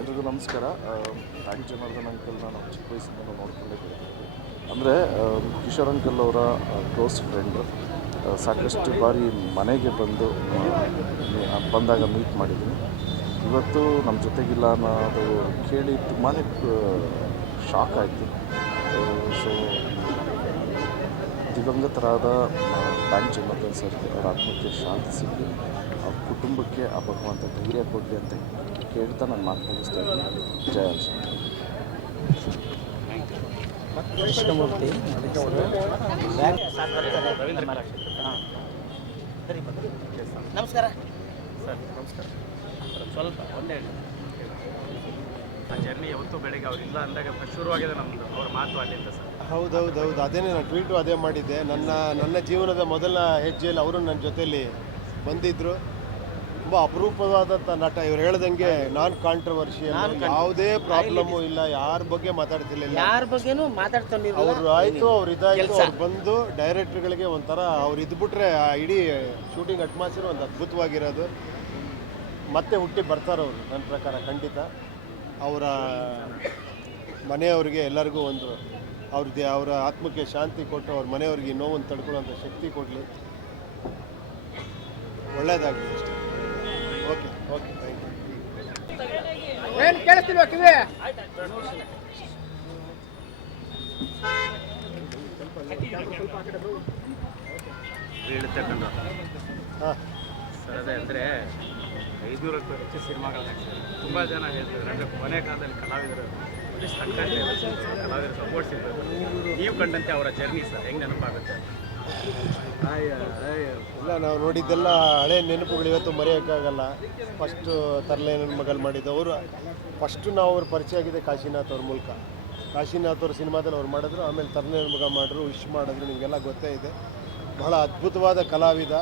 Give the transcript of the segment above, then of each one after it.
ಎಲ್ರಿಗೂ ನಮಸ್ಕಾರ. Thank Janardhan uncle ನಾನು ಚಿಕ್ಕ ವಯಸ್ಸಿಂದ ನೋಡ್ಕೊಂಡೇ ಅಂದರೆ ಕಿಶೋರ್ ಅಂಕಲ್ ಅವರ ಕ್ಲೋಸ್ ಫ್ರೆಂಡ್ ಸಾಕಷ್ಟು ಬಾರಿ ಮನೆಗೆ ಬಂದು ಬಂದಾಗ ಮೀಟ್ ಮಾಡಿದ್ದೀನಿ. ಇವತ್ತು ನಮ್ಮ ಜೊತೆಗಿಲ್ಲ ಅನ್ನೋದು ಕೇಳಿ ತುಂಬಾ ಶಾಕ್ ಆಯಿತು. ಸೊ ದಿವಂಗತರಾದ ಬ್ಯಾಂಕ್ ಜನಾರ್ದನ್ ಸರ್ ಅವರ ಆತ್ಮಕ್ಕೆ ಶಾಂತಿ ಸಿಗಲಿ ಅವ್ರ ಕುಟುಂಬಕ್ಕೆ ಆ ಭಗವಂತ ಧೈರ್ಯ ಕೊಡಲಿ ಅಂತ ಕೇಳ್ತಾ ನಾನು ಮಾತು ಮುಗಿಸ್ತಾ ಇದ್ದೀನಿ. ಜಯ ಕೃಷ್ಣಮೂರ್ತಿ. ನಮಸ್ಕಾರ ಸರ್. ನಮಸ್ಕಾರ ಸ್ವಲ್ಪ ಒಂದೇ ಆ ಜರ್ನಿ ಯಾವತ್ತೂ ಬೆಳಗ್ಗೆ ಅವರಿಲ್ಲ ಅಂದಾಗ ಶುರುವಾಗಿದೆ ನಮ್ಮದು ಅವ್ರ ಮಾತು ಅಲ್ಲಿಂದ ಸರ್ ಹೌದೌದು ಹೌದು ಅದೇ ನಾನು ಟ್ವೀಟು ಅದೇ ಮಾಡಿದ್ದೆ. ನನ್ನ ನನ್ನ ಜೀವನದ ಮೊದಲ ಹೆಜ್ಜೆಯಲ್ಲಿ ಅವರು ನನ್ನ ಜೊತೆಯಲ್ಲಿ ಬಂದಿದ್ದರು ತುಂಬ ಅಪರೂಪವಾದಂಥ ನಟ. ಇವ್ರು ಹೇಳ್ದಂಗೆ ನಾನ್ ಕಾಂಟ್ರವರ್ಷಿಯಲ್ ಯಾವುದೇ ಪ್ರಾಬ್ಲಮ್ ಇಲ್ಲ ಯಾರ ಬಗ್ಗೆ ಮಾತಾಡ್ತಿರ್ಲಿಲ್ಲ. ಯಾರ ಬಗ್ಗೆನೂ ಮಾತಾಡ್ಕೊಂಡಿರಲ್ಲ ಅವ್ರು ಆಯ್ತು ಅವ್ರು ಇದಾಯ್ತು ಅವ್ರು ಬಂದು ಡೈರೆಕ್ಟ್ರುಗಳಿಗೆ ಒಂಥರ ಅವ್ರು ಇದ್ಬಿಟ್ರೆ ಆ ಇಡೀ ಶೂಟಿಂಗ್ ಅಟ್ಮಾಸ್ಫಿಯರ್ ಒಂದು ಅದ್ಭುತವಾಗಿರೋದು. ಮತ್ತೆ ಹುಟ್ಟಿ ಬರ್ತಾರೆ ಅವರು ನನ್ನ ಪ್ರಕಾರ ಖಂಡಿತ. ಅವರ ಮನೆಯವರಿಗೆ ಎಲ್ಲರಿಗೂ ಒಂದು ಅವ್ರದ್ದೇ ಅವರ ಆತ್ಮಕ್ಕೆ ಶಾಂತಿ ಕೊಟ್ಟು ಅವ್ರ ಮನೆಯವ್ರಿಗೆ ನೋವನ್ನು ತಡ್ಕೊಳ್ಳೋಂಥ ಶಕ್ತಿ ಕೊಡಲಿ. ಒಳ್ಳೆಯದಾಗಲಿ ಅಷ್ಟೇ. ಏನು ಕೇಳಿಸ್ತಿಲ್ವಾ ಕಿವಿ? ಬೀಳುತ್ತೆ ಕಂಡು ಹಾಂ. ಸರ್ ಅದೇ ಅಂದರೆ ಐದುನೂರಕ್ಕೂ ಹೆಚ್ಚು ಸಿನಿಮಾಗಳು ಹಾಕ್ತಾರೆ ತುಂಬ ಜನ ಹೇಳ್ತಿದ್ರು ಅಂದರೆ ಕೊನೆ ಕಾಲದಲ್ಲಿ ಕಲಾವಿದರು ಕಲಾವಿದರು ಸಪೋರ್ಟ್ ಸಿಗಬೇಕು ನೀವು ಕಂಡಂತೆ ಅವರ ಜರ್ನಿ ಸರ್ ಹೆಂಗೆ ನೆನಪಾಗುತ್ತೆ? ಇಲ್ಲ, ನಾವು ನೋಡಿದ್ದೆಲ್ಲ ಹಳೆ ನೆನಪುಗಳು ಇವತ್ತು ಮರೆಯೋಕ್ಕಾಗಲ್ಲ. ಫಸ್ಟು ತರಲೆ ನನ್ನ ಮಗಲ್ ಮಾಡಿದ್ದು. ಅವರು ಫಸ್ಟು ನಾವು ಅವ್ರ ಪರಿಚಯ ಆಗಿದೆ ಕಾಶಿನಾಥ್ ಅವ್ರ ಮೂಲಕ. ಕಾಶಿನಾಥ್ ಅವ್ರ ಸಿನಿಮಾದಲ್ಲಿ ಅವ್ರು ಮಾಡಿದ್ರು, ಆಮೇಲೆ ತರಲೆ ನನ್ನ ಮಗ ಮಾಡಿದ್ರು ವಿಶ್ ಮಾಡಿದ್ರು, ನಿಮಗೆಲ್ಲ ಗೊತ್ತೇ ಇದೆ. ಬಹಳ ಅದ್ಭುತವಾದ ಕಲಾವಿದ,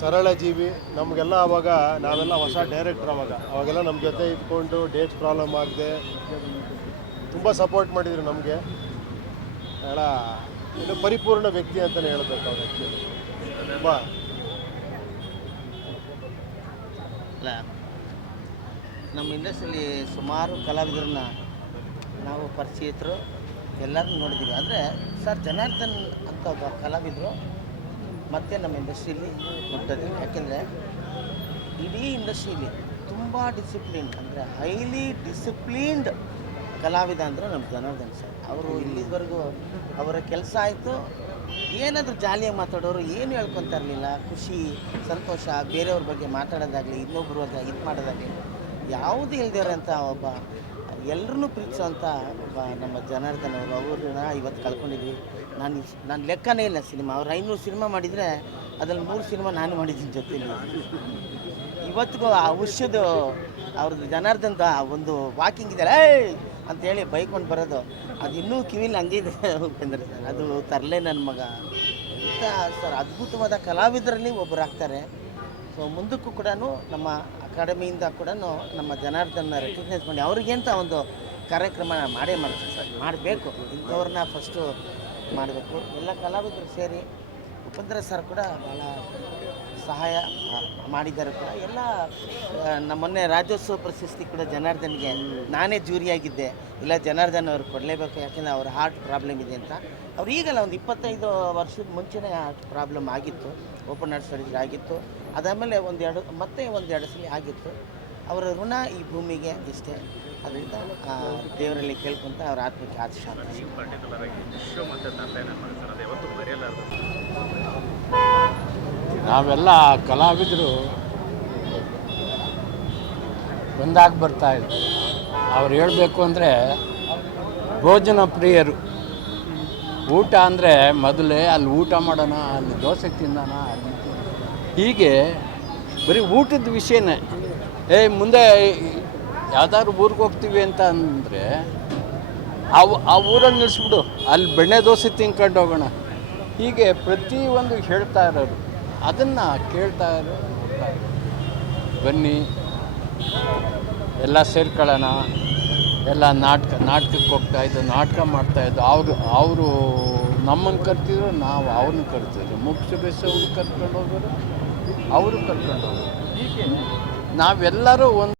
ಸರಳ ಜೀವಿ. ನಮಗೆಲ್ಲ ಆವಾಗ ನಾವೆಲ್ಲ ಹೊಸ ಡೈರೆಕ್ಟ್ರ್ ಅವಾಗ. ಅವಾಗೆಲ್ಲ ನಮ್ಮ ಜೊತೆ ಇಟ್ಕೊಂಡು ಡೇಟ್ಸ್ ಪ್ರಾಬ್ಲಮ್ ಆಗದೆ. ತುಂಬ ಸಪೋರ್ಟ್ ಮಾಡಿದರು ನಮಗೆ. ಇನ್ನು ಪರಿಪೂರ್ಣ ವ್ಯಕ್ತಿ ಅಂತಲೇ ಹೇಳ್ಬೇಕು ಅವ್ರು ಆ್ಯಕ್ಚುಲಿ ತುಂಬ ನಮ್ಮ ಇಂಡಸ್ಟ್ರಿಯಲ್ಲಿ ಸುಮಾರು ಕಲಾವಿದರನ್ನ ನಾವು ಪರಿಚಯಿತರು ಎಲ್ಲರನ್ನೂ ನೋಡಿದ್ದೀವಿ. ಆದರೆ ಸರ್ ಜನಾರ್ದನ್ ಅಂತ ಒಬ್ಬ ಕಲಾವಿದರು ಮತ್ತೆ ನಮ್ಮ ಇಂಡಸ್ಟ್ರಿಯಲ್ಲಿ ಹುಟ್ಟೋದಿಲ್ಲ ಯಾಕೆಂದರೆ ಇಡೀ ಇಂಡಸ್ಟ್ರಿಯಲ್ಲಿ ತುಂಬ ಡಿಸಿಪ್ಲಿನ್ ಅಂದರೆ ಹೈಲಿ ಡಿಸಿಪ್ಲಿನ್ಡ್ ಕಲಾವಿದ ಅಂದರೆ ನಮ್ಮ ಜನಾರ್ದನ್ ಸರ್. ಅವರು ಇಲ್ಲಿವರೆಗೂ ಅವರ ಕೆಲಸ ಆಯಿತು. ಏನಾದರೂ ಜಾಲಿಯಾಗಿ ಮಾತಾಡೋರು ಏನು ಹೇಳ್ಕೊತಾ ಇರಲಿಲ್ಲ. ಖುಷಿ, ಸಂತೋಷ, ಬೇರೆಯವ್ರ ಬಗ್ಗೆ ಮಾತಾಡೋದಾಗಲಿ ಇನ್ನೊಬ್ಬರು ಅದ ಇದು ಮಾಡೋದಾಗಲಿ, ಯಾವುದು ಇಲ್ದಿರೋಂಥ ಒಬ್ಬ ಎಲ್ಲರನ್ನೂ ಪ್ರೀತಿಸೋಂಥ ಒಬ್ಬ ನಮ್ಮ ಜನಾರ್ದನ್ ಅವರು. ಅವ್ರನ್ನ ಇವತ್ತು ಕಳ್ಕೊಂಡಿದ್ವಿ. ನಾನು ನಾನು ಲೆಕ್ಕನೇ ಇಲ್ಲ ಸಿನಿಮಾ. ಅವ್ರು ಐನೂರು ಸಿನಿಮಾ ಮಾಡಿದರೆ ಅದ್ರಲ್ಲಿ ಮೂರು ಸಿನಿಮಾ ನಾನು ಮಾಡಿದ್ದೀನಿ ಜೊತೆಲಿ. ಇವತ್ತಿಗೂ ಆ ವರ್ಷದ್ದು ಅವ್ರದ್ದು ಜನಾರ್ದನ್ದ ಒಂದು ವಾಕಿಂಗ್ ಇದೆಯಲ್ಲ ಅಂತೇಳಿ ಬೈಕೊಂಡು ಬರೋದು. ಅದು ಇನ್ನೂ ಕಿವಿಲಿ ಹಂಗಿದೆ, ಉಪೇಂದ್ರ ಸರ್. ಅದು ತರಲೆ ನನ್ನ ಮಗ. ಅಂತ ಸರ್ ಅದ್ಭುತವಾದ ಕಲಾವಿದರಲ್ಲಿ ಒಬ್ಬರು ಆಗ್ತಾರೆ. ಸೊ ಮುಂದಕ್ಕೂ ಕೂಡ ನಮ್ಮ ಅಕಾಡೆಮಿಯಿಂದ ಕೂಡ ನಮ್ಮ ಜನಾರ್ದನ್ನ ರೆಕಗ್ನೈಸ್ ಮಾಡಿ ಅವ್ರಿಗೆ ಅಂತ ಒಂದು ಕಾರ್ಯಕ್ರಮ ಮಾಡೇ ಮಾಡ್ತೀವಿ ಸರ್. ಮಾಡಬೇಕು. ಇಂಥವ್ರನ್ನ ಫಸ್ಟು ಮಾಡಬೇಕು. ಎಲ್ಲ ಕಲಾವಿದರು ಸೇರಿ ಉಪೇಂದ್ರ ಸರ್ ಕೂಡ ಭಾಳ ಸಹಾಯ ಮಾಡಿದ್ದಾರೆ ಕೂಡ. ಎಲ್ಲ ನಮ್ಮನ್ನೆ ನಮ್ಮ ಮೊನ್ನೆ ರಾಜ್ಯೋತ್ಸವ ಪ್ರಶಸ್ತಿ ಕೂಡ ಜನಾರ್ದನ್ಗೆ, ನಾನೇ ಜೂರಿಯಾಗಿದ್ದೆ ಇಲ್ಲ, ಜನಾರ್ದನ್ ಅವ್ರು ಕೊಡಲೇಬೇಕು, ಯಾಕೆಂದರೆ ಅವ್ರ ಹಾರ್ಟ್ ಪ್ರಾಬ್ಲಮ್ ಇದೆ ಅಂತ. ಅವ್ರು ಈಗಲ್ಲ ಒಂದು ಇಪ್ಪತ್ತೈದು ವರ್ಷದ ಮುಂಚೆನೇ ಹಾರ್ಟ್ ಪ್ರಾಬ್ಲಮ್ ಆಗಿತ್ತು ಓಪನ್ ಹಾರ್ಟ್ ಸರ್ಜರಿ ಆಗಿತ್ತು. ಅದಾದಮೇಲೆ ಒಂದೆರಡು, ಮತ್ತೆ ಒಂದೆರಡು ಸಲ ಆಗಿತ್ತು. ಅವರ ಋಣ ಈ ಭೂಮಿಗೆ, ಇಷ್ಟೇ. ಅದರಿಂದ ಆ, ದೇವರಲ್ಲಿ ಕೇಳ್ಕೊಂತ ಅವ್ರ ಆತ್ಮಕ್ಕೆ ಆದೇಶ ಶಾಂತಿ ಪರ್ಟಿಕ್ಯುಲರ್ ಆಗಿ ವಿಶ್ವ ಮತ್ತು ತಂದೆ ಮಾಡಿ ಯಾವತ್ತೂ ಮರೆಯಲಾರ್ದು. ನಾವೆಲ್ಲ ಕಲಾವಿದರು ಒಂದಾಗಿ ಬರ್ತಾ ಇದ್ರು ಅವ್ರು ಹೇಳಬೇಕು ಅಂದರೆ ಭೋಜನ ಪ್ರಿಯರು. ಊಟ ಅಂದರೆ ಮೊದಲೇ ಅಲ್ಲಿ ಊಟ ಮಾಡೋಣ ಅಲ್ಲಿ ದೋಸೆ ತಿನ್ನೋಣ ಅಲ್ಲಿ ಹೀಗೆ ಬರೀ ಊಟದ ವಿಷಯನೇ. ಏ ಮುಂದೆ ಯಾವ್ದಾದ್ರು ಊರಿಗೆ ಹೋಗ್ತೀವಿ ಅಂತ ಅಂದರೆ ಆ ಆ ಊರಲ್ಲಿ ನಿಲ್ಲಿಸ್ಬಿಡು ಅಲ್ಲಿ ಬೆಣ್ಣೆ ದೋಸೆ ತಿನ್ಕೊಂಡು ಹೋಗೋಣ. ಹೀಗೆ ಪ್ರತಿಯೊಂದು ಹೇಳ್ತಾ ಇರೋರು. ಅದನ್ನು ಕೇಳ್ತಾ ಇರೋ. ಬನ್ನಿ. ಎಲ್ಲ ಸೇರ್ಕೊಳ್ಳೋಣ. ಎಲ್ಲ ನಾಟಕ, ನಾಟಕಕ್ಕೆ ಹೋಗ್ತಾ ಇದ್ದು, ನಾಟಕ ಮಾಡ್ತಾ ಇದ್ದು. ಅವರು ಅವರು ನಮ್ಮನ್ನು ಕರ್ತಿದ್ರು, ನಾವು ಅವ್ರನ್ನ ಕರ್ತಿದ್ರು. ಮುಖ್ಯ ಬೇಸವ್ರು ಕರ್ಕೊಂಡು ಹೋಗೋರು, ಅವರು ಕರ್ಕೊಂಡು ಹೋಗೋರು. ಹೀಗೆ ನಾವೆಲ್ಲರೂ ಒಂದು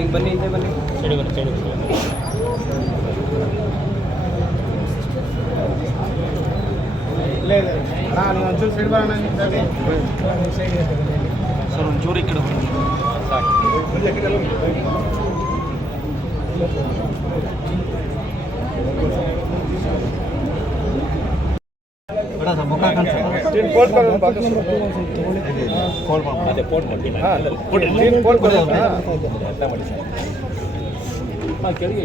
ಈಗ ಬನ್ನಿ ಹಿಂದೆ ಬನ್ನಿ. ಚಳಿ ಬನ್ನಿ ಸರಿ ನಾನು ಒಂಚೂರು ಸೈಡ್ ಬರೋಣ ಸರ್? ಒಂಚೂರು ಈ ಕಡೆ ಸಾಕು. ಟೀನ್ ಫೋನ್ ಕಲರ್ ಬಾಕಿ ಫೋನ್ ಹಾಂ ಟೀನ್ ಫೋನ್ ಹಾಂ ಕೆಳಗೆ